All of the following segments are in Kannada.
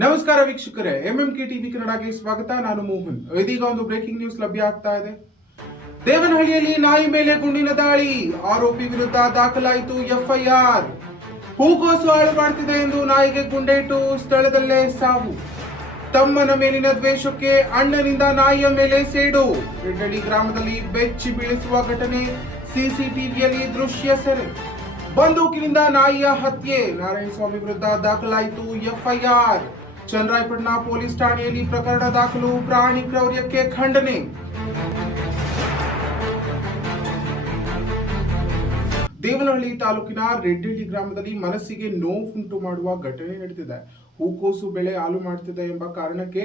ನಮಸ್ಕಾರ ವೀಕ್ಷಕರೇ, ಎಂಎಂಕೆ ಟಿವಿ ಕನ್ನಡಗೆ ಸ್ವಾಗತ. ನಾನು ಮೋಹನ್. ಇದೀಗ ಒಂದು ಬ್ರೇಕಿಂಗ್ ನ್ಯೂಸ್ ಲಭ್ಯ ಆಗ್ತಾ ಇದೆ. ದೇವನಹಳ್ಳಿಯಲ್ಲಿ ನಾಯಿ ಮೇಲೆ ಗುಂಡಿನ ದಾಳಿ, ಆರೋಪಿ ವಿರುದ್ಧ ದಾಖಲಾಯಿತು ಎಫ್ಐಆರ್. ಹೂಕೋಸು ಹಾಳು ಮಾಡ್ತಿದೆ ಎಂದು ನಾಯಿಗೆ ಗುಂಡೇಟು, ಸ್ಥಳದಲ್ಲೇ ಸಾವು. ತಮ್ಮನ ಮೇಲಿನ ದ್ವೇಷಕ್ಕೆ ಅಣ್ಣನಿಂದ ನಾಯಿಯ ಮೇಲೆ ಸೇಡು. ರೆಡ್ಡಳ್ಳಿ ಗ್ರಾಮದಲ್ಲಿ ಬೆಚ್ಚಿ ಬೀಳಿಸುವ ಘಟನೆ, ಸಿಸಿಟಿವಿಯಲ್ಲಿ ದೃಶ್ಯ ಸೆರೆ. ಬಂದೂಕಿನಿಂದ ನಾಯಿಯ ಹತ್ಯೆ, ನಾರಾಯಣಸ್ವಾಮಿ ವಿರುದ್ಧ ದಾಖಲಾಯಿತು ಎಫ್ಐಆರ್. ಚನ್ನರಾಯಪಟ್ಟಣ ಪೊಲೀಸ್ ಠಾಣೆಯಲ್ಲಿ ಪ್ರಕರಣ ದಾಖಲು, ಪ್ರಾಣಿ ಕ್ರೌರ್ಯಕ್ಕೆ ಖಂಡನೆ. ದೇವನಹಳ್ಳಿ ತಾಲೂಕಿನ ರೆಡ್ಡಳ್ಳಿ ಗ್ರಾಮದಲ್ಲಿ ಮನಸ್ಸಿಗೆ ನೋವುಂಟು ಮಾಡುವ ಘಟನೆ ನಡೆದಿದೆ. ಹೂಕೋಸು ಬೆಳೆ ಹಾಳು ಮಾಡುತ್ತಿದೆ ಎಂಬ ಕಾರಣಕ್ಕೆ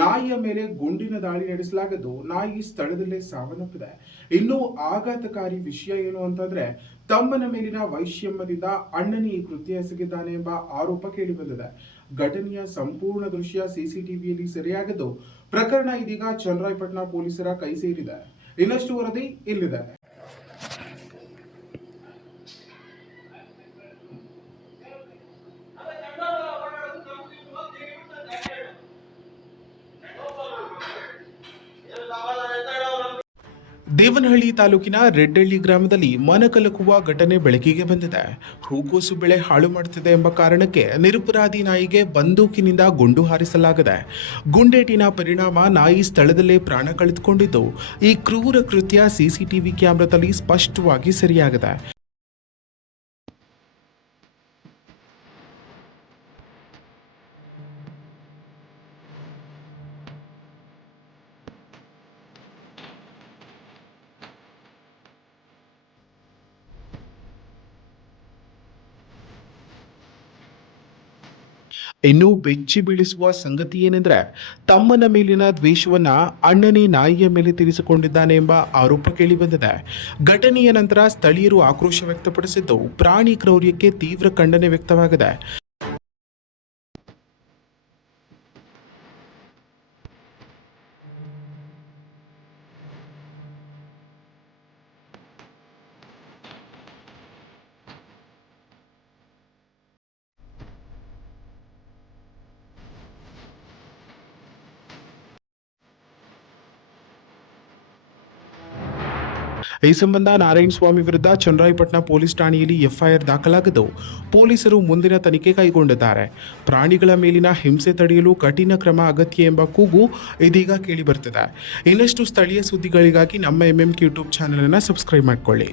ನಾಯಿಯ ಮೇಲೆ ಗುಂಡಿನ ದಾಳಿ ನಡೆಸಲಾಗಿದ್ದು, ನಾಯಿ ಸ್ಥಳದಲ್ಲೇ ಸಾವನ್ನಪ್ಪಿದೆ. ಇನ್ನು ಆಘಾತಕಾರಿ ವಿಷಯ ಏನು ಅಂತಂದ್ರೆ, ತಮ್ಮನ ಮೇಲಿನ ವೈಷಮ್ಯದಿಂದ ಅಣ್ಣನೇ ಈ ಕೃತ್ಯ ಎಸಗಿದ್ದಾನೆ ಎಂಬ ಆರೋಪ ಕೇಳಿಬಂದಿದೆ. ಘಟನೆಯ ಸಂಪೂರ್ಣ ದೃಶ್ಯ ಸಿಸಿಟಿವಿಯಲ್ಲಿ ಸೆರೆಯಾಗಿದ್ದು, ಪ್ರಕರಣ ಇದೀಗ ಚನ್ನರಾಯಪಟ್ಟಣ ಪೊಲೀಸರ ಕೈ ಸೇರಿದೆ. ಇನ್ನಷ್ಟು ವರದಿ ಇಲ್ಲಿದೆ. ದೇವನಹಳ್ಳಿ ತಾಲೂಕಿನ ರೆಡ್ಡಳ್ಳಿ ಗ್ರಾಮದಲ್ಲಿ ಮನಕಲಕುವ ಘಟನೆ ಬೆಳಕಿಗೆ ಬಂದಿದೆ. ಹೂಕೋಸು ಬೆಳೆ ಹಾಳು ಮಾಡುತ್ತಿದೆ ಎಂಬ ಕಾರಣಕ್ಕೆ ನಿರಪರಾಧಿ ನಾಯಿಗೆ ಬಂದೂಕಿನಿಂದ ಗುಂಡು ಹಾರಿಸಲಾಗಿದೆ. ಗುಂಡೇಟಿನ ಪರಿಣಾಮ ನಾಯಿ ಸ್ಥಳದಲ್ಲೇ ಪ್ರಾಣ ಕಳೆದುಕೊಂಡಿದ್ದು, ಈ ಕ್ರೂರ ಕೃತ್ಯ ಸಿಸಿಟಿವಿ ಕ್ಯಾಮೆರಾದಲ್ಲಿ ಸ್ಪಷ್ಟವಾಗಿ ಸೆರೆಯಾಗಿದೆ. ಇನ್ನು ಬೆಚ್ಚಿ ಬೀಳಿಸುವ ಸಂಗತಿ ಏನೆಂದ್ರೆ, ತಮ್ಮನ ಮೇಲಿನ ದ್ವೇಷವನ್ನ ಅಣ್ಣನೇ ನಾಯಿಯ ಮೇಲೆ ತೀರಿಸಿಕೊಂಡಿದ್ದಾನೆ ಎಂಬ ಆರೋಪ ಕೇಳಿಬಂದಿದೆ. ಘಟನೆಯ ನಂತರ ಸ್ಥಳೀಯರು ಆಕ್ರೋಶ ವ್ಯಕ್ತಪಡಿಸಿದ್ದು, ಪ್ರಾಣಿ ಕ್ರೌರ್ಯಕ್ಕೆ ತೀವ್ರ ಖಂಡನೆ ವ್ಯಕ್ತವಾಗಿದೆ. ಈ ಸಂಬಂಧ ನಾರಾಯಣಸ್ವಾಮಿ ವಿರುದ್ಧ ಚನ್ನರಾಯಪಟ್ಟಣ ಪೊಲೀಸ್ ಠಾಣೆಯಲ್ಲಿ ಎಫ್ಐಆರ್ ದಾಖಲಾಗಿದ್ದು, ಪೊಲೀಸರು ಮುಂದಿನ ತನಿಖೆ ಕೈಗೊಂಡಿದ್ದಾರೆ. ಪ್ರಾಣಿಗಳ ಮೇಲಿನ ಹಿಂಸೆ ತಡೆಯಲು ಕಠಿಣ ಕ್ರಮ ಅಗತ್ಯ ಎಂಬ ಕೂಗು ಇದೀಗ ಕೇಳಿಬರ್ತಿದೆ. ಇನ್ನಷ್ಟು ಸ್ಥಳೀಯ ಸುದ್ದಿಗಳಿಗಾಗಿ ನಮ್ಮ ಎಂಎಂಕೆ ಯೂಟ್ಯೂಬ್ ಚಾನೆಲ್ ಅನ್ನು ಸಬ್ಸ್ಕ್ರೈಬ್ ಮಾಡಿಕೊಳ್ಳಿ.